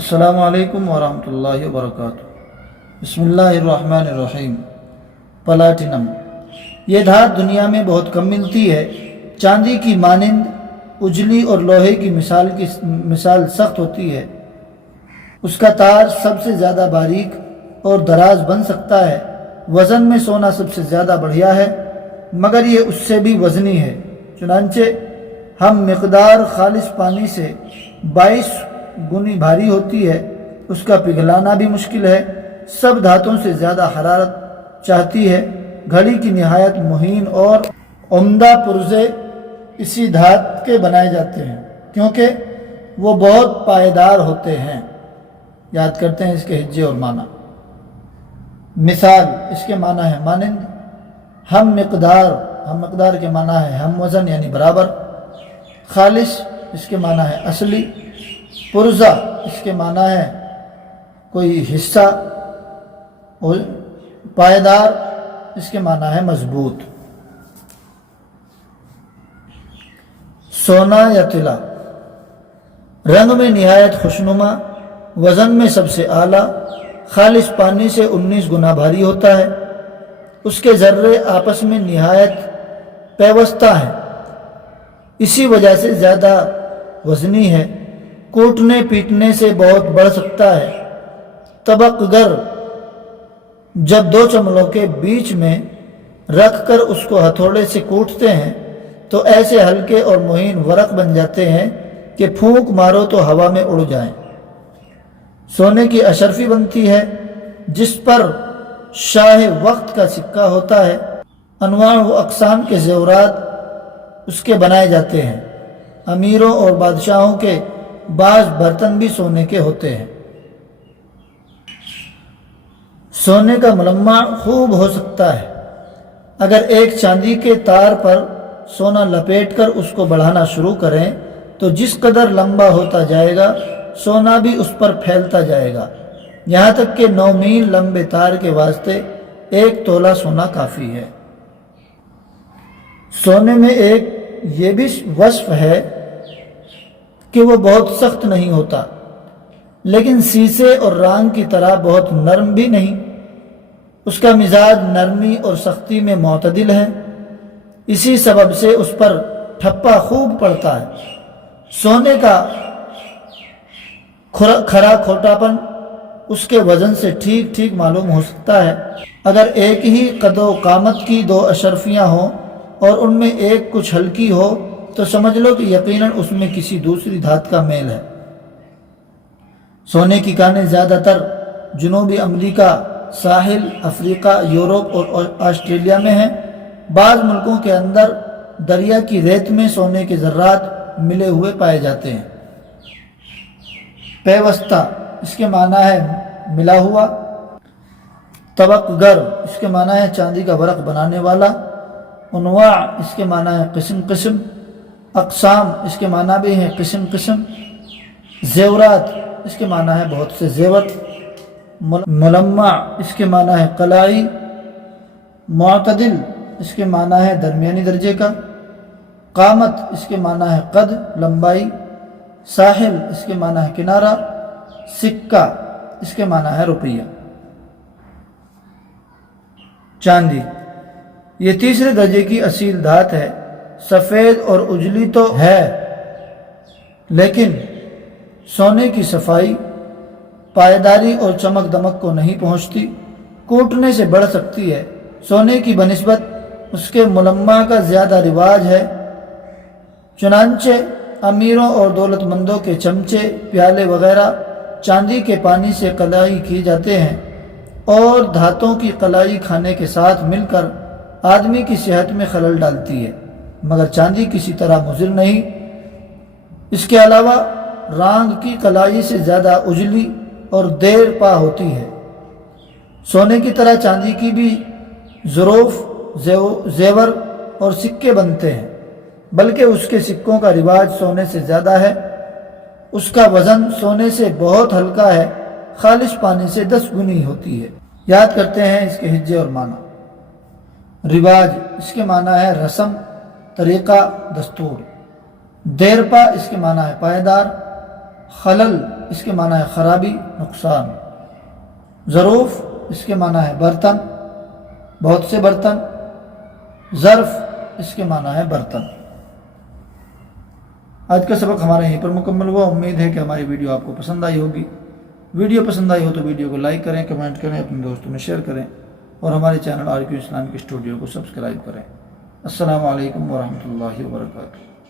السلام علیکم ورحمۃ اللہ وبرکاتہ۔ بسم اللہ الرحمن الرحیم۔ پلاٹینم، یہ دھات دنیا میں بہت کم ملتی ہے۔ چاندی کی مانند اجلی اور لوہے کی مثال سخت ہوتی ہے۔ اس کا تار سب سے زیادہ باریک اور دراز بن سکتا ہے۔ وزن میں سونا سب سے زیادہ بڑھیا ہے، مگر یہ اس سے بھی وزنی ہے۔ چنانچہ ہم مقدار خالص پانی سے 22 گنی بھاری ہوتی ہے۔ اس کا پگھلانا بھی مشکل ہے۔ سب دھاتوں سے زیادہ حرارت چاہتی ہے۔ گھڑی کی نہایت مہین اور عمدہ پرزے اسی دھات کے بنائے جاتے ہیں، کیونکہ وہ بہت پائیدار ہوتے ہیں۔ یاد کرتے ہیں اس کے ہجے اور معنی۔ مثال، اس کے معنی ہے مانند۔ ہم مقدار کے معنی ہے ہم وزن یعنی برابر۔ خالص، اس کے معنی ہے اصلی۔ پرزہ، اس کے معنی ہے کوئی حصہ۔ پائیدار، اس کے معنی ہے مضبوط۔ سونا یا طلا، رنگ میں نہایت خوشنما، وزن میں سب سے اعلیٰ، خالص پانی سے 19 گنا بھاری ہوتا ہے۔ اس کے ذرے آپس میں نہایت پیوستہ ہیں، اسی وجہ سے زیادہ وزنی ہے۔ کوٹنے پیٹنے سے بہت بڑھ سکتا ہے۔ طبق گر، جب دو چمڑوں کے بیچ میں رکھ کر اس کو ہتھوڑے سے کوٹتے ہیں تو ایسے ہلکے اور مہین ورق بن جاتے ہیں کہ پھونک مارو تو ہوا میں اڑ جائیں۔ سونے کی اشرفی بنتی ہے، جس پر شاہ وقت کا سکہ ہوتا ہے۔ انواع و اقسام کے زیورات اس کے بنائے جاتے ہیں۔ امیروں اور بادشاہوں کے بعض برتن بھی سونے کے ہوتے ہیں۔ سونے کا ملمع خوب ہو سکتا ہے۔ اگر ایک چاندی کے تار پر سونا لپیٹ کر اس کو بڑھانا شروع کریں تو جس قدر لمبا ہوتا جائے گا سونا بھی اس پر پھیلتا جائے گا، یہاں تک کہ 9 میل لمبے تار کے واسطے 1 تولہ سونا کافی ہے۔ سونے میں ایک یہ بھی وصف ہے کہ وہ بہت سخت نہیں ہوتا، لیکن سیسے اور رانگ کی طرح بہت نرم بھی نہیں۔ اس کا مزاج نرمی اور سختی میں معتدل ہے، اسی سبب سے اس پر ٹھپا خوب پڑتا ہے۔ سونے کا کھرا کھوٹاپن اس کے وزن سے ٹھیک ٹھیک معلوم ہو سکتا ہے۔ اگر ایک ہی قد و قامت کی 2 اشرفیاں ہوں اور ان میں ایک کچھ ہلکی ہو تو سمجھ لو کہ یقیناً اس میں کسی دوسری دھات کا میل ہے۔ سونے کی کانیں زیادہ تر جنوبی امریکہ، ساحل افریقہ، یورپ اور آسٹریلیا میں ہیں۔ بعض ملکوں کے اندر دریا کی ریت میں سونے کے ذرات ملے ہوئے پائے جاتے ہیں۔ پیوستہ، اس کے معنی ہے ملا ہوا۔ طبق گر، اس کے معنی ہے چاندی کا ورق بنانے والا۔ انواع، اس کے معنی ہے قسم قسم۔ اقسام، اس کے معنی بھی ہیں قسم قسم۔ زیورات، اس کے معنی ہے بہت سے زیور۔ ملمع، اس کے معنی ہے قلائی۔ معتدل، اس کے معنی ہے درمیانی درجے کا۔ قامت، اس کے معنی ہے قد، لمبائی۔ ساحل، اس کے معنی ہے کنارہ۔ سکہ، اس کے معنی ہے روپیہ۔ چاندی، یہ تیسرے درجے کی اصیل دھات ہے۔ سفید اور اجلی تو ہے، لیکن سونے کی صفائی، پائیداری اور چمک دمک کو نہیں پہنچتی۔ کوٹنے سے بڑھ سکتی ہے۔ سونے کی بنسبت اس کے ملمع کا زیادہ رواج ہے، چنانچہ امیروں اور دولت مندوں کے چمچے، پیالے وغیرہ چاندی کے پانی سے قلائی کیے جاتے ہیں، اور دھاتوں کی قلائی کھانے کے ساتھ مل کر آدمی کی صحت میں خلل ڈالتی ہے، مگر چاندی کسی طرح مضر نہیں۔ اس کے علاوہ رانگ کی قلائی سے زیادہ اجلی اور دیر پا ہوتی ہے۔ سونے کی طرح چاندی کی بھی ظروف، زیور اور سکے بنتے ہیں، بلکہ اس کے سکوں کا رواج سونے سے زیادہ ہے۔ اس کا وزن سونے سے بہت ہلکا ہے، خالص پانی سے 10 گنی ہوتی ہے۔ یاد کرتے ہیں اس کے ہجے اور معنی۔ رواج، اس کے معنی ہے رسم، طریقہ، دستور۔ دیرپا، اس کے معنی ہے پائیدار۔ خلل، اس کے معنی ہے خرابی، نقصان۔ ظروف اس کے معنی ہے برتن، بہت سے برتن۔ ظرف اس کے معنی ہے برتن۔ آج کا سبق ہمارا یہیں پر مکمل ہوا۔ امید ہے کہ ہماری ویڈیو آپ کو پسند آئی ہوگی۔ ویڈیو پسند آئی ہو تو ویڈیو کو لائک کریں، کمنٹ کریں، اپنے دوستوں میں شیئر کریں اور ہمارے چینل RQ اسلامک اسٹوڈیو کو سبسکرائب کریں۔ السلام علیکم ورحمۃ اللہ وبرکاتہ۔